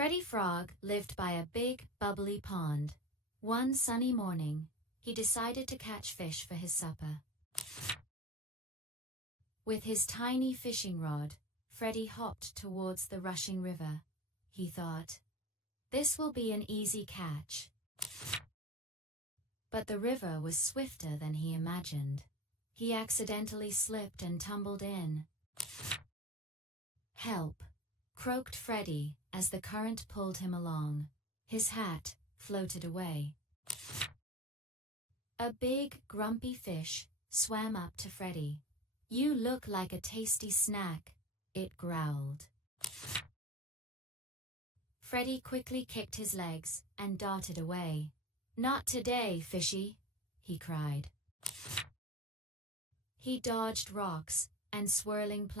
Freddy Frog lived by a big, bubbly pond. One sunny morning, he decided to catch fish for his supper. With his tiny fishing rod, Freddy hopped towards the rushing river. He thought, "This will be an easy catch." But the river was swifter than he imagined. He accidentally slipped and tumbled in. "Help!" croaked Freddy as the current pulled him along. His hat floated away. A big, grumpy fish swam up to Freddy. "You look like a tasty snack," it growled. Freddy quickly kicked his legs and darted away. "Not today, fishy," he cried. He dodged rocks and swirling